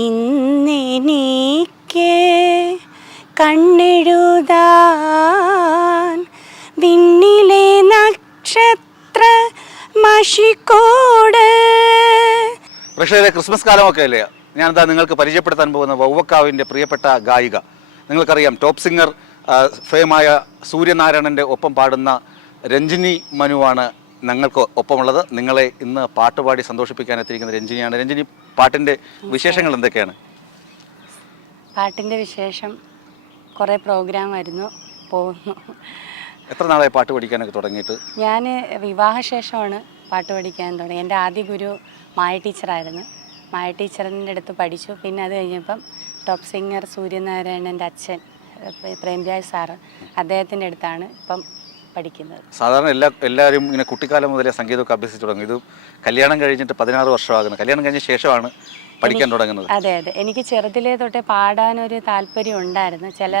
ഇന്നെനിക്ക് കണ്ണെഴുതാൻ വിണ്ണിലെ നക്ഷത്ര മഷിക്കോട്. പ്രേക്ഷകരെ, ക്രിസ്മസ് കാലമൊക്കെ അല്ലേ? ഞാനെന്താ നിങ്ങൾക്ക് പരിചയപ്പെടുത്താൻ പോകുന്ന വവ്വക്കാവിൻ്റെ പ്രിയപ്പെട്ട ഗായിക. നിങ്ങൾക്കറിയാം, ടോപ്പ് സിംഗർ ഫേമായ സൂര്യനാരായണൻ്റെ ഒപ്പം പാടുന്ന രഞ്ജിനി മനുവാണ് ഞങ്ങൾക്ക് ഒപ്പമുള്ളത്. നിങ്ങളെ ഇന്ന് പാട്ടുപാടി സന്തോഷിപ്പിക്കാൻ എത്തിയിരിക്കുന്ന രഞ്ജിനിയാണ്. രഞ്ജിനി, പാട്ടിൻ്റെ വിശേഷങ്ങൾ എന്തൊക്കെയാണ്? പാട്ടിൻ്റെ വിശേഷം കുറേ പ്രോഗ്രാമായിരുന്നു, പോകുന്നു. എത്ര നാളായി പാട്ട് പഠിക്കാനൊക്കെ തുടങ്ങിയിട്ട്? ഞാൻ വിവാഹശേഷമാണ് പാട്ട് പഠിക്കാൻ തുടങ്ങി. എൻ്റെ ആദ്യ ഗുരു മായ ടീച്ചറായിരുന്നു. മായ ടീച്ചറിൻ്റെ അടുത്ത് പഠിച്ചു. പിന്നെ അത് കഴിഞ്ഞപ്പം ടോപ്പ് സിംഗർ സൂര്യനാരായണൻ്റെ അച്ഛൻ പ്രേംരാജ് സാറ്, അദ്ദേഹത്തിൻ്റെ അടുത്താണ് ഇപ്പം പഠിക്കുന്നത്. സാധാരണ എല്ലാവരും ഇങ്ങനെ കുട്ടിക്കാലം മുതലേ സംഗീതമൊക്കെ അഭ്യസിച്ച് തുടങ്ങി. ഇത് കല്യാണം കഴിഞ്ഞിട്ട് 16 വർഷമാകുന്നു. കല്യാണം കഴിഞ്ഞ ശേഷമാണ് പഠിക്കാൻ തുടങ്ങുന്നത്. അതെ അതെ, എനിക്ക് ചെറുതിലേ തൊട്ടേ പാടാനൊരു താല്പര്യം ഉണ്ടായിരുന്നു. ചില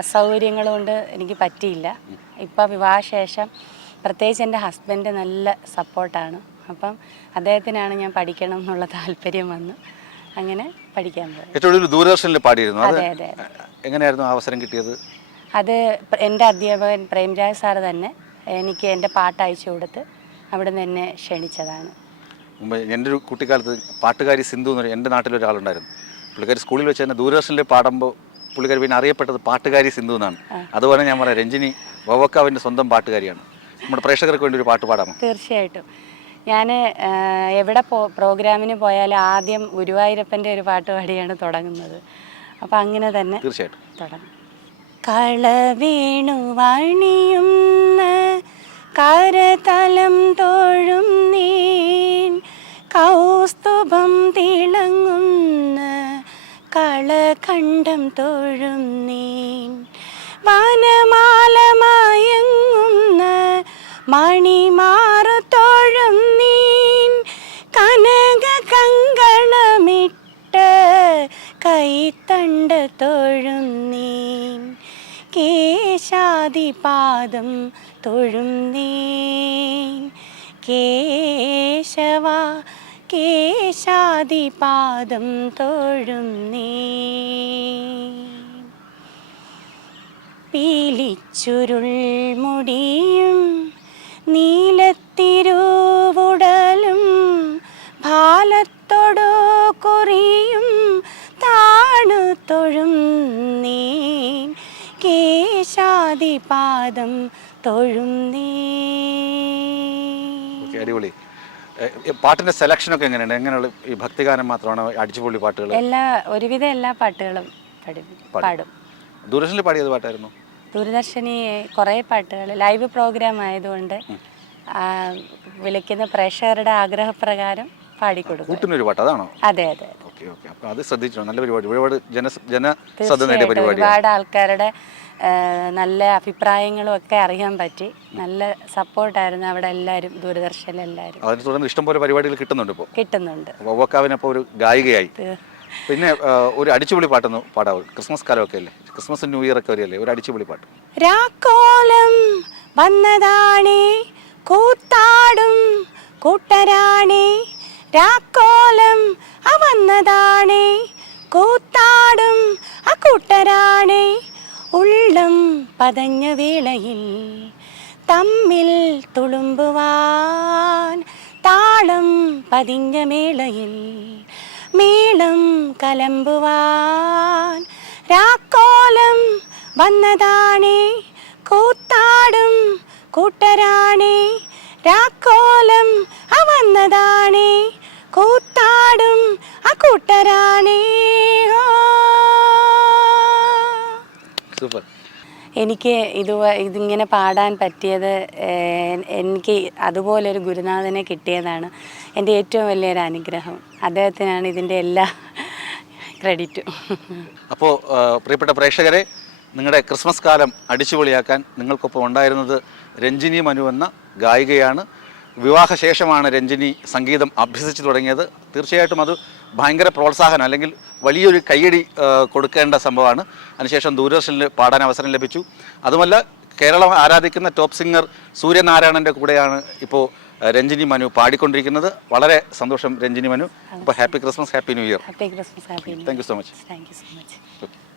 അസൗകര്യങ്ങൾ കൊണ്ട് എനിക്ക് പറ്റിയില്ല. ഇപ്പം വിവാഹശേഷം പ്രത്യേകിച്ച് എൻ്റെ ഹസ്ബൻഡ് നല്ല സപ്പോർട്ടാണ്. അപ്പം അദ്ദേഹത്തിനാണ് ഞാൻ പഠിക്കണം എന്നുള്ള താല്പര്യം വന്നു, അങ്ങനെ പഠിക്കാൻ പോയി. ഏറ്റവും ദൂരദർശനിൽ പാടിയിരുന്നു. അതെ അതെ. എങ്ങനെയായിരുന്നു അവസരം കിട്ടിയത്? അത് എൻ്റെ അധ്യാപകൻ പ്രേംരാജ് സാറ് തന്നെ എനിക്ക് എൻ്റെ പാട്ട് അയച്ചു കൊടുത്ത് അവിടെ നിന്ന് എന്നെ ക്ഷണിച്ചതാണ്. മുമ്പ് എൻ്റെ ഒരു കുട്ടിക്കാലത്ത് പാട്ടുകാരി സിന്ധു എന്ന് പറയും, എൻ്റെ നാട്ടിലൊരാളുണ്ടായിരുന്നു. പുള്ളിക്കാരി സ്കൂളിൽ വെച്ച് തന്നെ ദൂരദർശനിൽ പാടുമ്പോൾ പുള്ളിക്കാരി പിന്നെ അറിയപ്പെട്ടത് പാട്ടുകാരി സിന്ധു എന്നാണ്. അതുപോലെ ഞാൻ പറയാം, രഞ്ജിനി വവ്വക്കാവിൻ്റെ സ്വന്തം പാട്ടുകാരിയാണ്. നമ്മുടെ പ്രേക്ഷകർക്ക് വേണ്ടി ഒരു പാട്ട് പാടാമോ? തീർച്ചയായിട്ടും. ഞാൻ എവിടെ പ്രോഗ്രാമിന് പോയാലും ആദ്യം ഗുരുവായൂരപ്പൻ്റെ ഒരു പാട്ട് പാടിയാണ് തുടങ്ങുന്നത്. അപ്പം അങ്ങനെ തന്നെ തീർച്ചയായിട്ടും തുടങ്ങും. കളവേണുവണിയുന്ന കരതലം തോഴും നീൻ, കൗസ്തുഭം തിളങ്ങുന്ന കളകണ്ഠം തോഴും നീൻ, വനമാല മയങ്ങുന്ന മണിമാറു തോഴും നീൻ, കനക കങ്കണമിട്ട് കൈത്തണ്ട് തോഴും നീൻ, കേശാദിപാദം തൊഴും നീൻ, കേശവ കേശാദിപാദം തൊഴും നീൻ, പീലിച്ചുരുൾ മുടിയും നീലത്തിരുവുടലും ഭാലത്തോടു കുറിയും താണു തൊഴും നീൻ, കേശാദിപാദം തൊഴും നീൻ. അടിപൊളി. പാട്ടിന്റെ സെലക്ഷനൊക്കെ എങ്ങനെയാണ്? എങ്ങനെയുള്ള ഈ ഭക്തിഗാനം മാത്രമാണോ, അടിച്ചുപൊളി പാട്ടുകൾ? ഒരുവിധം എല്ലാ പാട്ടുകളും പാടും. ദൂരദർശനിൽ പാടിയത് പാട്ടായിരുന്നു? ദൂരദർശനി കുറേ പാട്ടുകൾ ലൈവ് പ്രോഗ്രാം ആയതുകൊണ്ട് വിളിക്കുന്ന പ്രേക്ഷകരുടെ ആഗ്രഹപ്രകാരം പാടിക്കൊടുക്കും. കൂട്ടിനൊരു പാട്ട് അതാണോ? അതെ അതെ. അപ്പോൾ അത് ശ്രദ്ധിച്ചോ? നല്ല പരിപാടി, ഒരുപാട് ജനശ്രദ്ധ നേടിയ പരിപാടി. ഒരുപാട് ആൾക്കാരുടെ നല്ല അഭിപ്രായങ്ങളും ഒക്കെ അറിയാൻ പറ്റി. നല്ല സപ്പോർട്ടായിരുന്നു അവിടെ എല്ലാവരും, ദൂരദർശനിലെല്ലാവരും. അതിനെ തുടർന്ന് ഇഷ്ടംപോലെ പരിപാടികൾ കിട്ടുന്നുണ്ട്. ഇപ്പോൾ കിട്ടുന്നുണ്ട്. വവ്വക്കാവിനപ്പോൾ ഒരു ഗായികയായി. പിന്നെ ഒരു അടിച്ചുപൊളി പാട്ടൊന്ന് പാടാവൂ. ക്രിസ്മസ് കാലമൊക്കെ അല്ലേ, ക്രിസ്മസ് ന്യൂ ഇയർ ഒക്കെ വരികയല്ലേ, ഒരു അടിച്ചുപൊളി പാട്ട്. രാക്കോലം വന്നതാണേ കൂത്താടും കൂട്ടരാണേ, രാക്കോലം വന്നതാണേ കൂത്താടും കൂട്ടരാണേ, ഉള്ളം പതഞ്ഞ വേളയിൽ തമ്മിൽ തുളുമ്പുവാൻ, താളം പതിഞ്ഞ മേളയിൽ മേളം കലമ്പുവാൻ, രാക്കോലം വന്നതാണേ കൂത്താടും കൂട്ടരാണേ, രാക്കോലം വന്നതാണേ കൂത്താടും കൂട്ടരാണേ. സൂപ്പർ. എനിക്ക് ഇതിങ്ങനെ പാടാൻ പറ്റിയത്, എനിക്ക് അതുപോലൊരു ഗുരുനാഥനെ കിട്ടിയതാണ് എൻ്റെ ഏറ്റവും വലിയൊരു അനുഗ്രഹം. അദ്ദേഹത്തിനാണ് ഇതിൻ്റെ എല്ലാ ക്രെഡിറ്റും. അപ്പോൾ പ്രിയപ്പെട്ട പ്രേക്ഷകരെ, നിങ്ങളുടെ ക്രിസ്മസ് കാലം അടിച്ചുപൊളിയാക്കാൻ നിങ്ങൾക്കൊപ്പം ഉണ്ടായിരുന്നത് രഞ്ജിനി മനു എന്ന ഗായികയാണ്. വിവാഹശേഷമാണ് രഞ്ജിനി സംഗീതം അഭ്യസിച്ചു തുടങ്ങിയത്. തീർച്ചയായിട്ടും അത് ഭയങ്കര പ്രോത്സാഹനം, അല്ലെങ്കിൽ വലിയൊരു കയ്യടി കൊടുക്കേണ്ട സംഭവമാണ്. അതിനുശേഷം ദൂരദർശനിൽ പാടാൻ അവസരം ലഭിച്ചു. അതുമല്ല, കേരളം ആരാധിക്കുന്ന ടോപ്പ് സിംഗർ സൂര്യനാരായണൻ്റെ കൂടെയാണ് ഇപ്പോൾ രഞ്ജിനി മനു പാടിക്കൊണ്ടിരിക്കുന്നത്. വളരെ സന്തോഷം രഞ്ജിനി മനു. അപ്പോൾ happy Christmas, happy new year. Happy Christmas, happy thank you so much. Thank you so much. Okay.